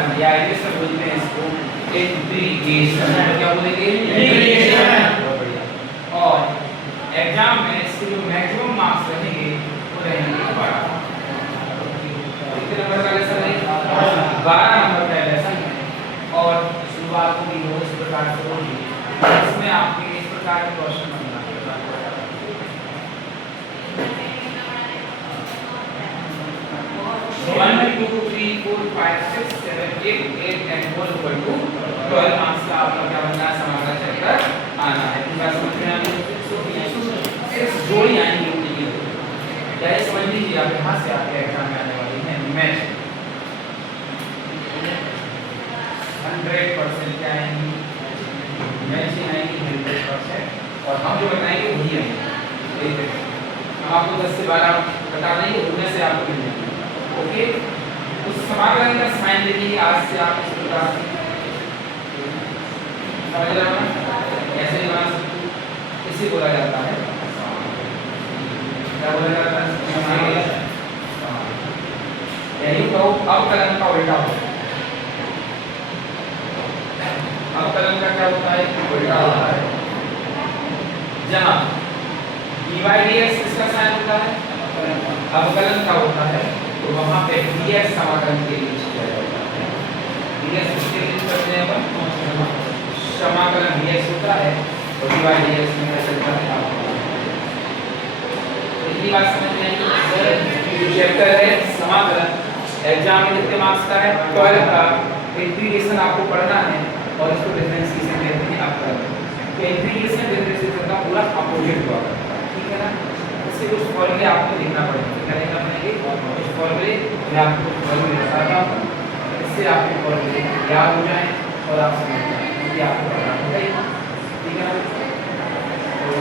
समाकलन या इंग्लिश में बोलते हैं इसको इंटीग्रेशन। क्या बोलेंगे? इंटीग्रेशन। बहुत बढ़िया। और एग्जाम में इसके जो मैक्सिमम मार्क्स रहेंगे वो रहेंगे 12। कितने नंबर का लेसन है? 12 नंबर का लेसन है। और शुरुआत होगी वो इस प्रकार से होगी, इसमें आपके इस प्रकार के क्वेश्चन बनना है। 1 2 3 4 5 6 7 8 and 12 मार्क्स का आपका क्या बनना है? समाकलन चैप्टर आना है। पूरा समझ में आ गया? सिर्फ जोड़ी आएंगी उनकी, या ये समझ लीजिए आप यहाँ से आपके एग्जाम में आने वाली है मैथ 100% क्या आएंगी? मैथ ही आएंगी 100%। और हम जो बताएंगे वही आएंगे। हम आपको 10 से 12 बता देंगे, उनमें से आपको मिल जाएंगे। ओके, उस समाकलन का साइन देखिए आज से आप इस प्रकार समझ रहे हो ना? ऐसे ही बना सकते हो, इसे बोला जाता है, क्या बोला जाता है? यही तो अवकलन का उल्टा होता है। अवकलन का क्या होता है? उल्टा होता है। जहाँ dydx किसका साइन होता है? अवकलन का होता है, तो वहां पे dx समाकलन के लिए किया जाता है। dx किसके लिए करते हैं अपन? समाकलन dx होता है और dydx में कैसे चलता है? इतनी बात समझ में आई? जो चैप्टर है समाकलन, एग्जाम में कितने मार्क्स का है? 12 का। इंटीग्रेशन आपको पढ़ना है और इसको डिफरेंशिएशन कहते हैं आपका। तो इंटीग्रेशन डिफरेंशिएशन का पूरा अपोजिट हुआ करता है, ठीक है ना? इससे कुछ फॉर्मूले आपको लिखना पड़ेगा। क्या लिखना पड़ेंगे? कुछ फॉर्मूले। मैं आपको फॉर्मूले बताता हूँ, इससे आपके फॉर्मूले याद हो जाएं और आप समझ जाएं कि आपको पढ़ना है, ठीक है ना? तो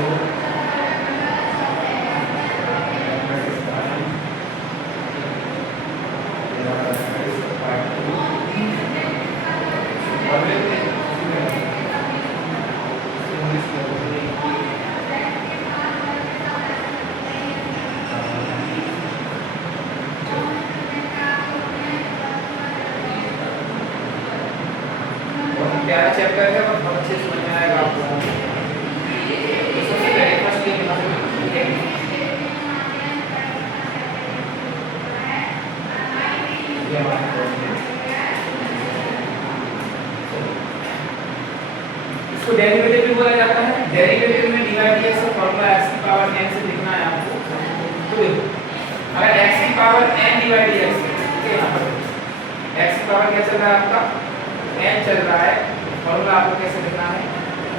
प्यारा चैप्टर है और बहुत अच्छे से समझ में आएगा आपको। तो सबसे पहले फर्स्ट ये इसको डेरिवेटिव भी बोला जाता है। डेरिवेटिव में dydx का फॉर्मूला x की पावर n से लिखना है आपको। तो अगर x की पावर n dydx है, यहाँ पर x की पावर क्या चल रहा है आपका? n चल रहा है। फॉर्मूला आपको कैसे लिखना है?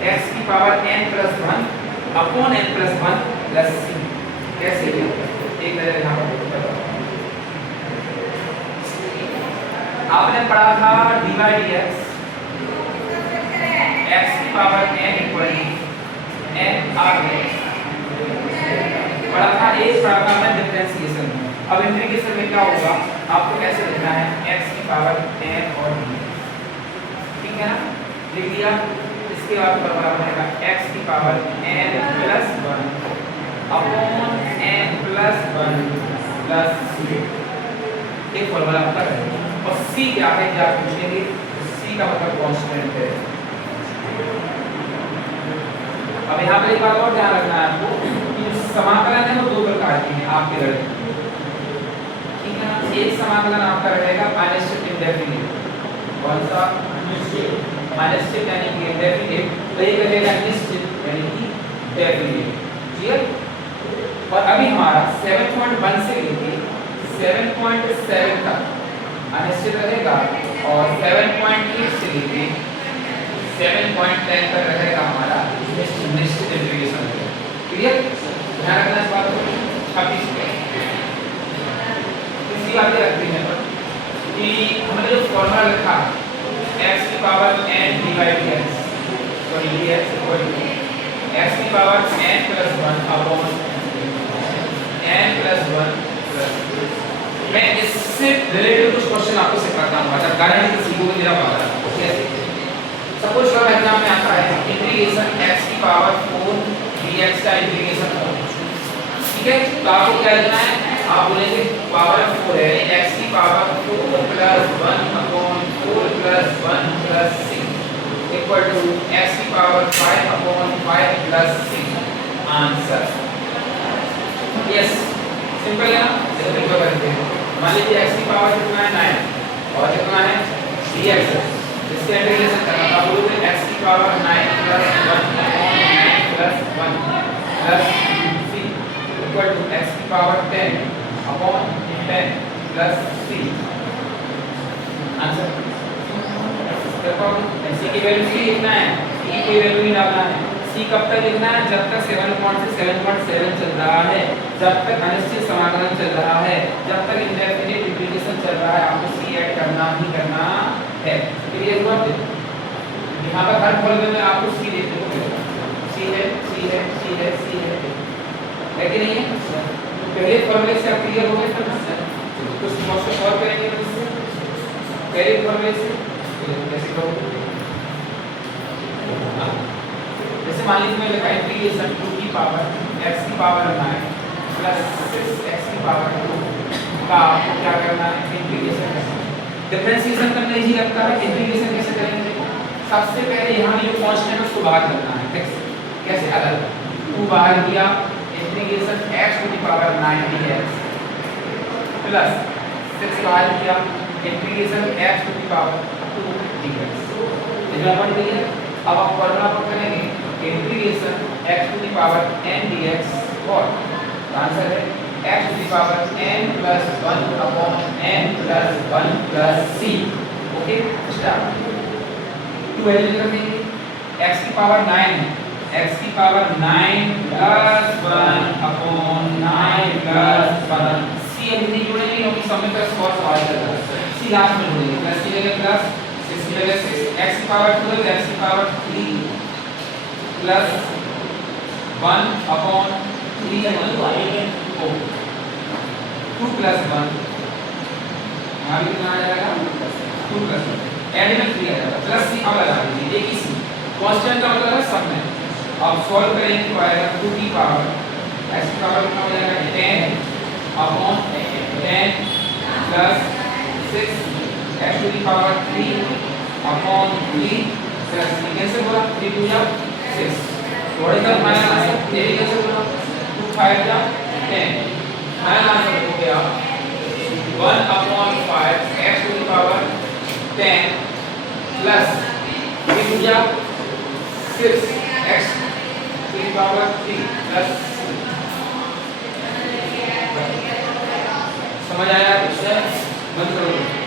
x की power n plus 1 upon n plus 1 plus c। कैसे लिखोगे? एक नजर यहाँ पर आपने पढ़ा था dydx x की पावर n इक्वल n आगे पढ़ा था। एक पढ़ा था मैं डिफरेंशिएशन में। अब इंटीग्रेशन में क्या होगा? आपको कैसे लिखना है? x की पावर n और d, ठीक है ना? लिख दिया। इसके बाद फॉर्मूला बनेगा x की power n plus 1 upon n plus 1 plus c। एक फॉर्मूला आपका रहेगा। और c क्या है क्या पूछेंगे? c का मतलब कांस्टेंट है। अब यहाँ पर एक बात और ध्यान रखना है आपको कि समाकलन है वो दो प्रकार के हैं आपके लड़के, ठीक है ना? एक समाकलन आपका रहेगा अनिश्चित इंडेफिनिट। कौन सा? अनिश्चित यानी कि इंडेफिनिट। तो एक रहेगा निश्चित यानी कि डेफिनिट। क्लियर? और अभी हमारा 7.1 से लेके 7.7 तक अनिश्चित रहेगा और 7.8 से लेके 7.10 तक रहेगा हमारा निश्चित इंटीग्रेशन। क्लियर? ध्यान रखना इस बात को। 26 इसी बात ये रखते हैं कि हमने जो फॉर्मूला लिखा x की पावर n डिवाइड dx और dx इक्वल टू x की power n plus 1 upon n plus 1 plus. मैं इससे रिलेटेड कुछ क्वेश्चन आपको सिखाता हूँ। अच्छा गारंटी से सीखोगे मेरा बात है। कैसे? सपोज करो एग्जाम में आता है इंटीग्रेशन x की पावर 4 dx का इंटीग्रेशन 4, ठीक है? तो आपको क्या लिखना है? आप बोलेंगे पावर 4 है x की power 4 plus 1 upon 4 plus 1 plus c equal to x की power 5 upon 5 plus c। Answer yes, simple है ना। चलो देखो करते हैं। मान लीजिए x की पावर कितना है 9 और कितना है dx, इसके इंटीग्रेशन करना था। बोलोगे x की power 9 plus 1 upon 9 plus 1 plus c equal to x की power 10 upon 10 plus c। Answer देखो c की वैल्यू c लिखना है, c की कोई वैल्यू नहीं डालना है। c कब तक लिखना है? जब तक 7.7 चल रहा है, जब तक अनिश्चित समाकलन चल रहा है, जब तक इंडेफिनिट इंटीग्रेशन चल रहा है, आपको c ऐड करना ही करना है। क्लियर हुआ? यहाँ पर हर फॉर्मूले में आपको c देखने को मिलेगा। c है c है c है c है कि नहीं है? पहले फॉर्मूले से आप क्लियर हो गए थे ना? कुछ क्वेश्चन और करेंगे इससे पहले फॉर्मूले से कैसे करोगे? जैसे मान लीजिए मैं लिखा इंटीग्रेशन 2 की पावर x की पावर 9 प्लस 6x की पावर 2 का आपको क्या करना है? इंटीग्रेशन करना है। डिफरेंशिएशन करना इजी लगता है, इंटीग्रेशन कैसे करेंगे? सबसे पहले यहाँ जो कांस्टेंट है उसको बाहर करना है। कैसे? अलग 2 बाहर किया, integration x to the power 9 dx plus 6 बाहर किया, integration x to the power 2 dx। इतना पढ़ लिया। अब आप फॉर्मूला पुट करेंगे integration x to the power n dx और आंसर है x to the power n plus 1 upon n plus 1 plus c। Okay, start. 2 value रखेंगे, x की पावर 9 है, x की power 9 plus 1 upon 9 plus 1 c। अब नहीं जोड़ेंगे क्योंकि सब में प्लस cos आ जाएगा, c लास्ट में जोड़ेंगे। प्लस की जगह प्लस, 6 की जगह 6, x की पावर 2 है, x की पावर 3 प्लस 1 अपॉन 3 4 2 प्लस 1 यहाँ भी कितना आ जाएगा? 2 प्लस 1 एंड में 3 आ जाएगा प्लस c। अब लगा दीजिए एक ही c, कांस्टेंट का मतलब है सब में। अब सॉल्व करेंगे तो आएगा 2 की पावर x की पावर कितना हो जाएगा? 10 upon 10 plus 6 x to the power 3 upon 3 plus c। कैसे बोला? 3 2 जा 6 थोड़े का फाइनल आंसर ये भी कैसे बोला? 2 5 जा 10। फाइनल आंसर हो गया 1 upon 5 x to the power 10 plus 3 2 जा 6 x to the power 3 plus. समझ आया? इससे बंद करो।